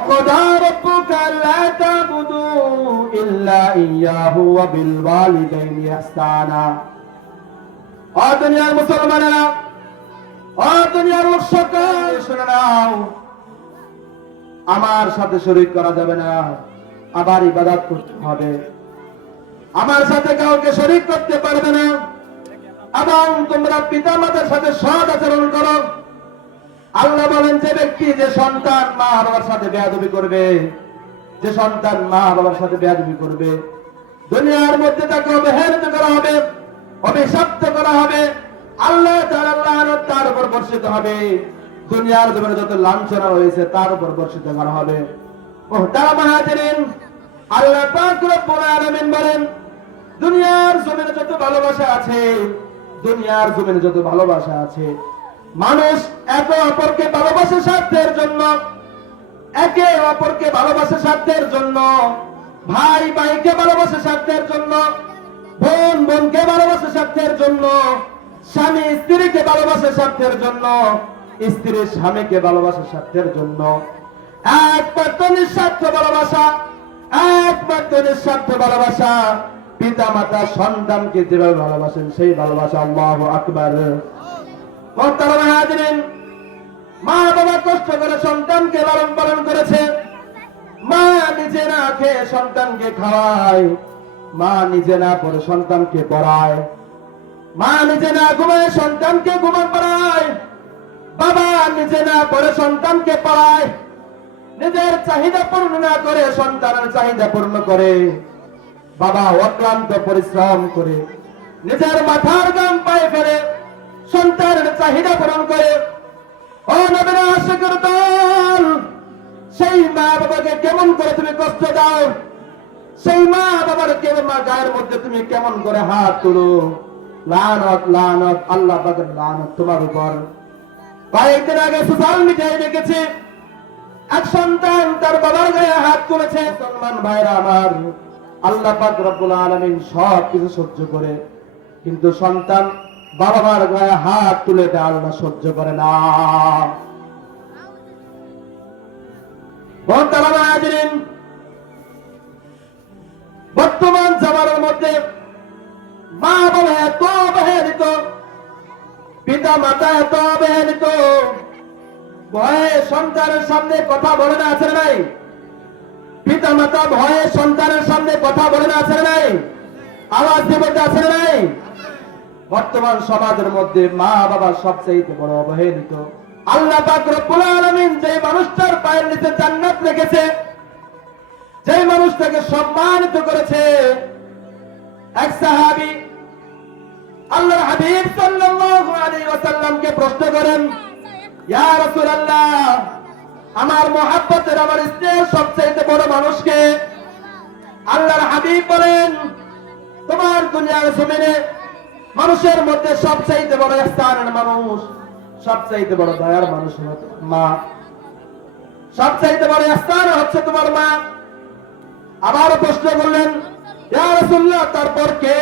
وقضى ربك ألا تعبدوا إلا إياه وبالوالدين إحسانا ও দুনিয়ার মুসলমানেরা ও দুনিয়ার লোক সকল শুনে নাও আমার সাথে শরীর করা যাবে না আবার ইবাদত করতে হবে আমার সাথে কাউকে শরীর করতে পারবে না এবং তোমরা পিতা মাতার সাথে সৎ আচরণ করো আল্লাহ বলেন, যে ব্যক্তি, যে সন্তান মা বাবার সাথে বেয়াদবি করবে, যে সন্তান মা বাবার সাথে বেয়াদবি করবে, দুনিয়ার মধ্যে তাকে অবহেলিত করা হবে, অভিশপ্ত করা হবে, আল্লাহ তার উপর বর্ষিত হবে, দুনিয়ার জীবনে যত লাঞ্ছনা রয়েছে তার উপর বর্ষিত করা হবে। আল্লাহ বলেন, দুনিয়ার জমিনে যত ভালোবাসা আছে, দুনিয়ার জমিনে যত ভালোবাসা আছে মানুষ একে অপরকে ভালোবাসে স্বার্থের জন্য। একে অপরকে ভালোবাসে স্বার্থের জন্য। ভাই ভাইকে ভালোবাসে স্বার্থের জন্য। বোন বোনকে ভালোবাসে স্বার্থের জন্য। স্বামী স্ত্রীকে ভালোবাসে স্বার্থের জন্য। স্ত্রী স্বামীকে ভালোবাসে স্বার্থের জন্য। একমাত্র নিঃস্বার্থ ভালোবাসা, একমাত্র নিঃস্বার্থ ভালোবাসা। পিতা মাতা সন্তানকে যেভাবে ভালোবাসেন, সেই ভালোবাসা আল্লাহ আকবার। মা বাবা কষ্ট করে সন্তানকে লালন পালন করেছে। মা নিজে না খেয়ে সন্তানকে খাওয়ায়, মা নিজে না পড়ে সন্তানকে পড়ায়। মা নিজে না ঘুমায়, সন্তানকে ঘুমান পড়ায়। বাবা নিজে না পড়ে সন্তানকে পড়ায়। নিজের চাহিদা পূর্ণ না করে সন্তানের চাহিদা পূর্ণ করে। বাবা অক্লান্ত পরিশ্রম করে নিজের মাথার গাম পায়ে ফেলে সন্তানের চাহিদা পূরণ করে। সেই মা বাবাকে কেমন করে তুমি কষ্ট দাও? সেই মা বাবার কেমন মা গায়ের মধ্যে তুমি কেমন করে হাত তুলো? লানত লানত, আল্লাহ পাকের লানত তোমার উপর। কয়েকদিন আগে সোশ্যাল মিডিয়ায় দেখেছি, এক সন্তান তার বাবার গায়ে হাত তুলেছে মুসলমান ভাইরা আমার। আল্লাহ পাক রব্বুল আলামিন সব কিছু সহ্য করে, কিন্তু সন্তান বাবা মার গায়ে হাত তুলে দেয় আল্লাহ সহ্য করে না। বর্তমান জামানার মধ্যে মা বাবা এত অবহেলিত পিতা মাতা এত অবহেলিত ভয়ে সন্তানের সামনে কথা বলে না, আছে নাই? পিতা মাতা ভয়ে সন্তানের সামনে কথা বলে না, আছে নাই? আওয়াজ দিয়ে আছে নাই? বর্তমান সমাজের মধ্যে মা বাবা সবচেয়ে বড় অবহেলিত। আল্লাহ যে মানুষটার পায়ের নিচে জান্নাত রেখেছে যে মানুষটাকে সম্মানিত করেছে, এক সাহাবী আল্লাহর হাবিব ওয়াসাল্লামকে প্রশ্ন করেন আমার মহাব্বতের, আমার স্নেহের সবচেয়ে বড় মানুষকে আল্লাহর হাবিব বলেন, তোমার দুনিয়ার জমিনে মানুষের মধ্যে সবচাইতে বড় স্থানের মানুষ, সবচাইতে বড় দয়ার মানুষ মা। সবচাইতে বড় স্থান হচ্ছে তোমার মা। আবার প্রশ্ন করলেন তারপর কে?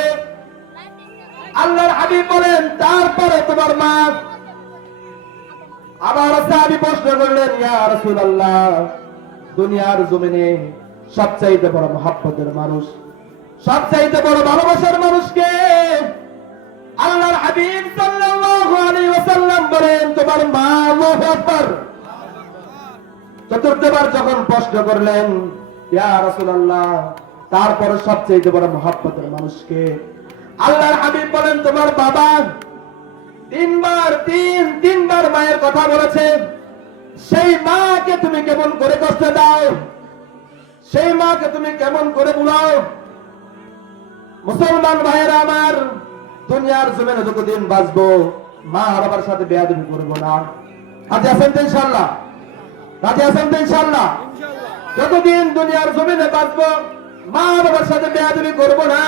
আল্লাহর হাবিব বলেন, তারপরে তোমার মা। আবার সাহাবী প্রশ্ন করলেন, ইয়া রাসূলুল্লাহ, দুনিয়ার জমিনে সবচাইতে বড় মহাব্বতের মানুষ, সবচাইতে বড় ভালোবাসার মানুষকে আল্লাহর হাবিব সাল্লাল্লাহু আলাইহি ওয়াসাল্লাম বলেন, তোমার মা আল্লাহু আকবার। চতুর্থবার যখন প্রশ্ন করলেন, ইয়া রাসূলুল্লাহ, তারপরে সবচেয়ে বড় মহাব্বতের মানুষকে আল্লাহর হাবিব বলেন, তোমার বাবা তিনবার, তিন, তিনবার মায়ের কথা বলেছে সেই মাকে তুমি কেমন করে কষ্ট দাও? সেই মাকে তুমি কেমন করে বুলাও? মুসলমান ভাইয়েরা আমার দুনিয়ার জমিনে যতদিন বাঁচবো, মা বাবার সাথে বেয়াদবি করব না। রাজি আছেন তো ইনশাল্লাহ রাজি আছেন তো ইনশাল্লাহ যতদিন দুনিয়ার জমিনে বাঁচবো, মা বাবার সাথে বেয়াদবি করব না।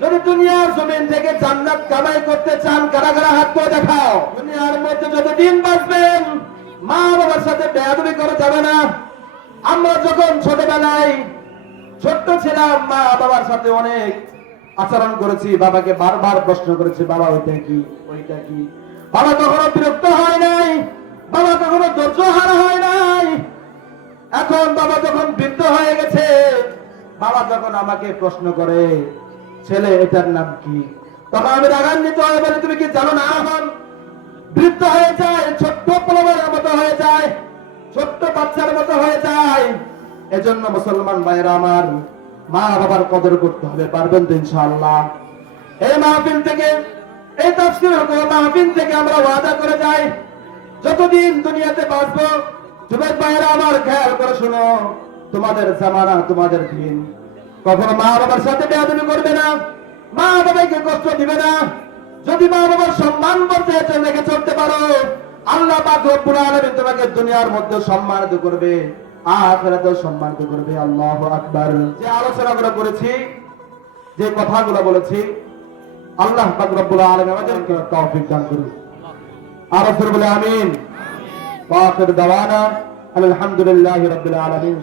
যদি দুনিয়ার জমিন থেকে জান্নাত কামাই করতে চান কারা কারা হাত করে দেখাও। দুনিয়ার মধ্যে যতদিন বাঁচবেন, মা বাবার সাথে বেয়াদবি করা যাবে না। আমরা যখন ছোটবেলায় ছোট্ট ছিলাম, মা বাবার সাথে অনেক আচরণ করেছি, বাবাকে বারবার প্রশ্ন করেছি, বাবা, ওইটা কি? ওইটা কি? বাবা কখনো বিরক্ত হয় নাই? বাবা কখনো ধৈর্য হারা হয় নাই? এখন বাবা যখন বৃদ্ধ হয়ে গেছে, বাবা যখন আমাকে প্রশ্ন করে, ছেলে, এটার নাম কি? তখন আমি রাগান্বিত হয়ে বলি, তুমি কি জানো না এখন বৃদ্ধ হয়ে যায়, ছোট্ট পোলাবের মতো হয়ে যায়, ছোট্ট বাচ্চার মতো হয়ে যায়। এজন্য মুসলমান ভাইয়েরা আমার মা বাবার কদর করতে হবে, পারবেন তো ইনশাআল্লাহ। এই মাহফিল থেকে, এই তাফসীর মাহফিল থেকে আমরা ওয়াদা করে যাই, যতদিন দুনিয়াতে বাঁচবো, যুবক ভাইয়েরা আমার খেয়াল করে শোনো, তোমাদের জামানা, তোমাদের দিন। কখনো মা বাবার সাথে বেয়াদবি করবে না, মা বাবাকে কষ্ট দিবে না। যদি মা বাবার সম্মান করতে রেখে চলতে পারো। আল্লাহ পাক রব্বুল আলামিন তোমাকে দুনিয়ার মধ্যে সম্মানিত করবে। আখিরাতেও সম্মানিত করবে আল্লাহ আকবার। যে আলোচনাগুলো করেছি যে কথাগুলো বলেছি আল্লাহ পাক রব্বুল আলামিন আমাদেরকে তৌফিক দান করুন। ফের বলে আমিন। ওয়া আখির দাওয়ানা আলহামদুলিল্লাহি রাব্বিল আলামিন।